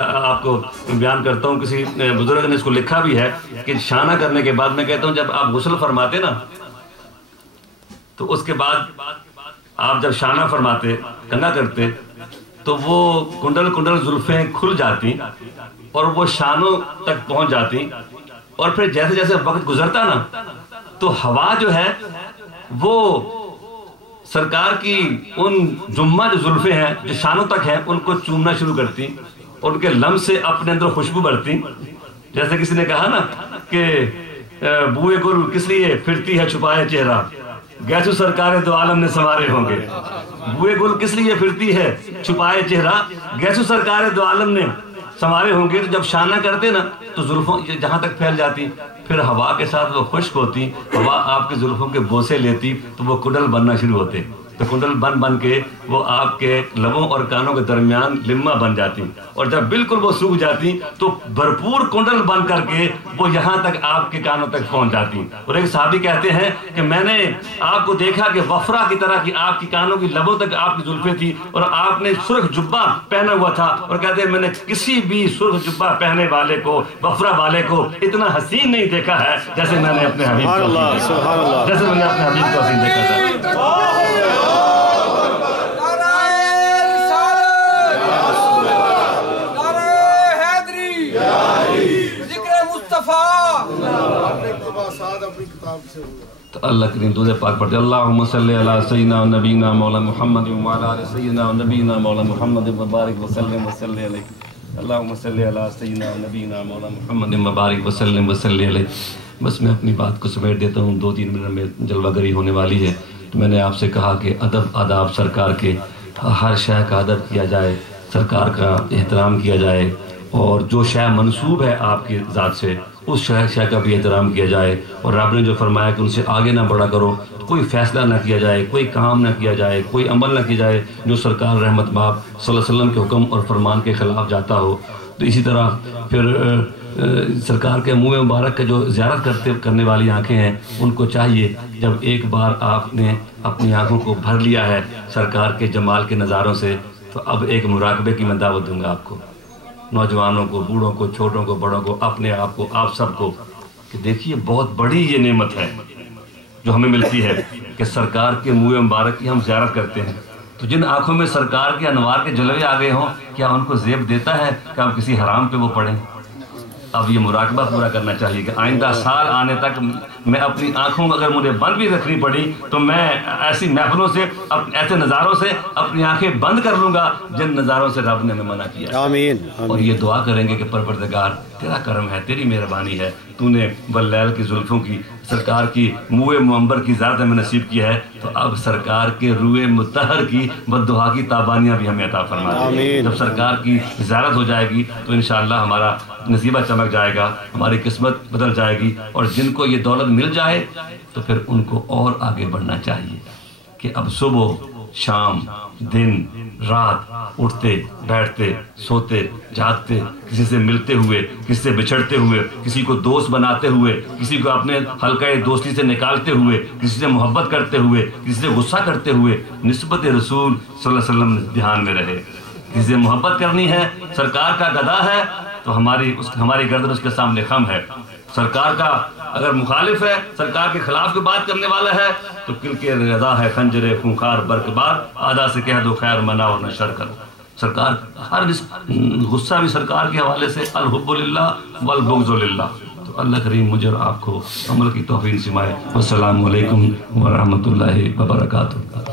آپ کو بیان کرتا ہوں، کسی بزرگ نے اس کو لکھا بھی ہے کہ شانہ کرنے کے بعد میں کہتا ہوں جب آپ غسل فرماتے نا تو اس کے بعد آپ جب شانہ فرماتے، کنگھا کرتے، تو وہ کنڈل کنڈل زلفیں کھل جاتی اور وہ شانوں تک پہنچ جاتی، اور پھر جیسے جیسے وقت گزرتا نا تو ہوا جو ہے وہ سرکار کی ان جمعہ جو زلفیں ہیں جو شانوں تک ہیں ان کو چومنا شروع کرتی، ان کے لمس سے اپنے اندر خوشبو بھرتی. جیسے کسی نے کہا نا کہ بوئے گل کس لیے پھرتی ہے چھپائے چہرہ، گیسو سرکار دو عالم نے سنوارے ہوں گے. بوئے گل کس لیے پھرتی ہے چھپائے چہرہ، گیسو سرکار دو عالم نے سنوارے ہوں گے. تو جب شانہ کرتے نا تو زلفوں جہاں تک پھیل جاتی، پھر ہوا کے ساتھ وہ خشک ہوتی، ہوا آپ کے زلفوں کے بوسے لیتی تو وہ کنڈل بننا شروع ہوتے. تو کنڈل بن کے وہ آپ کے لبوں اور کانوں کے درمیان لمہ بن جاتی، اور جب بالکل وہ سوکھ جاتی تو بھرپور کنڈل بن کر کے وہ یہاں تک آپ کے کانوں تک پہنچ جاتی. اور ایک صحابی کہتے ہیں کہ میں نے آپ کو دیکھا کہ وفرا کی طرح کی آپ کی کانوں کی لبوں تک آپ کی زلفیں تھی، اور آپ نے سرخ جبہ پہنا ہوا تھا، اور کہتے ہیں میں نے کسی بھی سرخ جبہ پہنے والے کو، وفرا والے کو اتنا حسین نہیں دیکھا ہے جیسے میں نے اپنے حبیب کو، جیسے میں نے اپنے حبیب کو حسین دیکھا تھا. تو اللہ کریم درود پاک پڑھتے اللہم صلی علی سیدنا و نبینا مولا محمد وعلی آل سیدنا و نبینا مولا محمد مبارک وسلم وصلی علیہ. اللہم صلی علی سیدنا و نبینا مولا محمد مبارک وسلم وصلی علیہ. بس میں اپنی بات کو سمیٹ دیتا ہوں، 2-3 منٹ میں جلوہ گری ہونے والی ہے. تو میں نے آپ سے کہا کہ ادب آداب سرکار کے، ہر شے کا ادب کیا جائے، سرکار کا احترام کیا جائے، اور جو شے منسوب ہے آپ کی ذات سے اس شے کا بھی احترام کیا جائے. اور رب نے جو فرمایا کہ ان سے آگے نہ بڑھا کرو، کوئی فیصلہ نہ کیا جائے، کوئی کام نہ کیا جائے، کوئی عمل نہ کیا جائے جو سرکار رحمت باب صلی اللہ علیہ وسلم کے حکم اور فرمان کے خلاف جاتا ہو. تو اسی طرح پھر سرکار کے منہ مبارک کا جو زیارت کرنے والی آنکھیں ہیں ان کو چاہیے جب ایک بار آپ نے اپنی آنکھوں کو بھر لیا ہے سرکار کے جمال کے نظاروں سے، تو اب ایک مراقبے کی میں دعوت دوں گا آپ کو، نوجوانوں کو، بوڑھوں کو، چھوٹوں کو، بڑوں کو، اپنے آپ کو، آپ سب کو، کہ دیکھیے بہت بڑی یہ نعمت ہے جو ہمیں ملتی ہے کہ سرکار کے منہ مبارک کی ہم زیارت کرتے ہیں. تو جن آنکھوں میں سرکار کے انوار کے جلوے آ گئے ہوں، کیا ان کو زیب دیتا ہے کہ ہم کسی حرام پہ وہ پڑھیں؟ اب یہ مراقبہ پورا کرنا چاہیے کہ آئندہ سال آنے تک میں اپنی آنکھوں میں اگر مجھے بند بھی رکھنی پڑی تو میں ایسی محفلوں سے، ایسے نظاروں سے اپنی آنکھیں بند کر لوں گا جن نظاروں سے رب نے ہمیں منع کیا. آمین. اور یہ دعا کریں گے کہ پروردگار تیرا کرم ہے، تیری مہربانی ہے، تو نے واللیل کی زلفوں کی، سرکار کی موئے منبر کی ذات ہمیں نصیب کیا ہے، تو اب سرکار کے روئے مطہر کی بددعا کی تابانیاں بھی ہمیں عطا فرما دے. جب سرکار کی زیارت ہو جائے گی تو انشاءاللہ ہمارا نصیبہ چمک جائے گا، ہماری قسمت بدل جائے گی. اور جن کو یہ دولت مل جائے تو پھر ان کو اور آگے بڑھنا چاہیے کہ اب صبح شام دن رات اٹھتے بیٹھتے سوتے جاگتے، کسی سے ملتے ہوئے، کسی سے بچھڑتے ہوئے، کسی کو دوست بناتے ہوئے، کسی کو اپنے حلقہ دوستی سے نکالتے ہوئے، کسی سے محبت کرتے ہوئے، کسی سے غصہ کرتے ہوئے، نسبت رسول صلی اللہ علیہ وسلم دھیان میں رہے. کسی سے محبت کرنی ہے، سرکار کا گدا ہے تو ہماری گردن اس کے سامنے خم ہے. سرکار کا اگر مخالف ہے، سرکار کے خلاف کی بات کرنے والا ہے تو کل کے رضا ہے خنجر خونخوار برقبار، آدھا سے کہہ دو خیر منع اور نہ شر کرو. سرکار ہر غصہ بھی سرکار کے حوالے سے الحب للہ والبغض للہ. تو اللہ کریم مجھے اور آپ کو عمل کی توفیق فرمائے. والسلام علیکم ورحمۃ اللہ وبرکاتہ.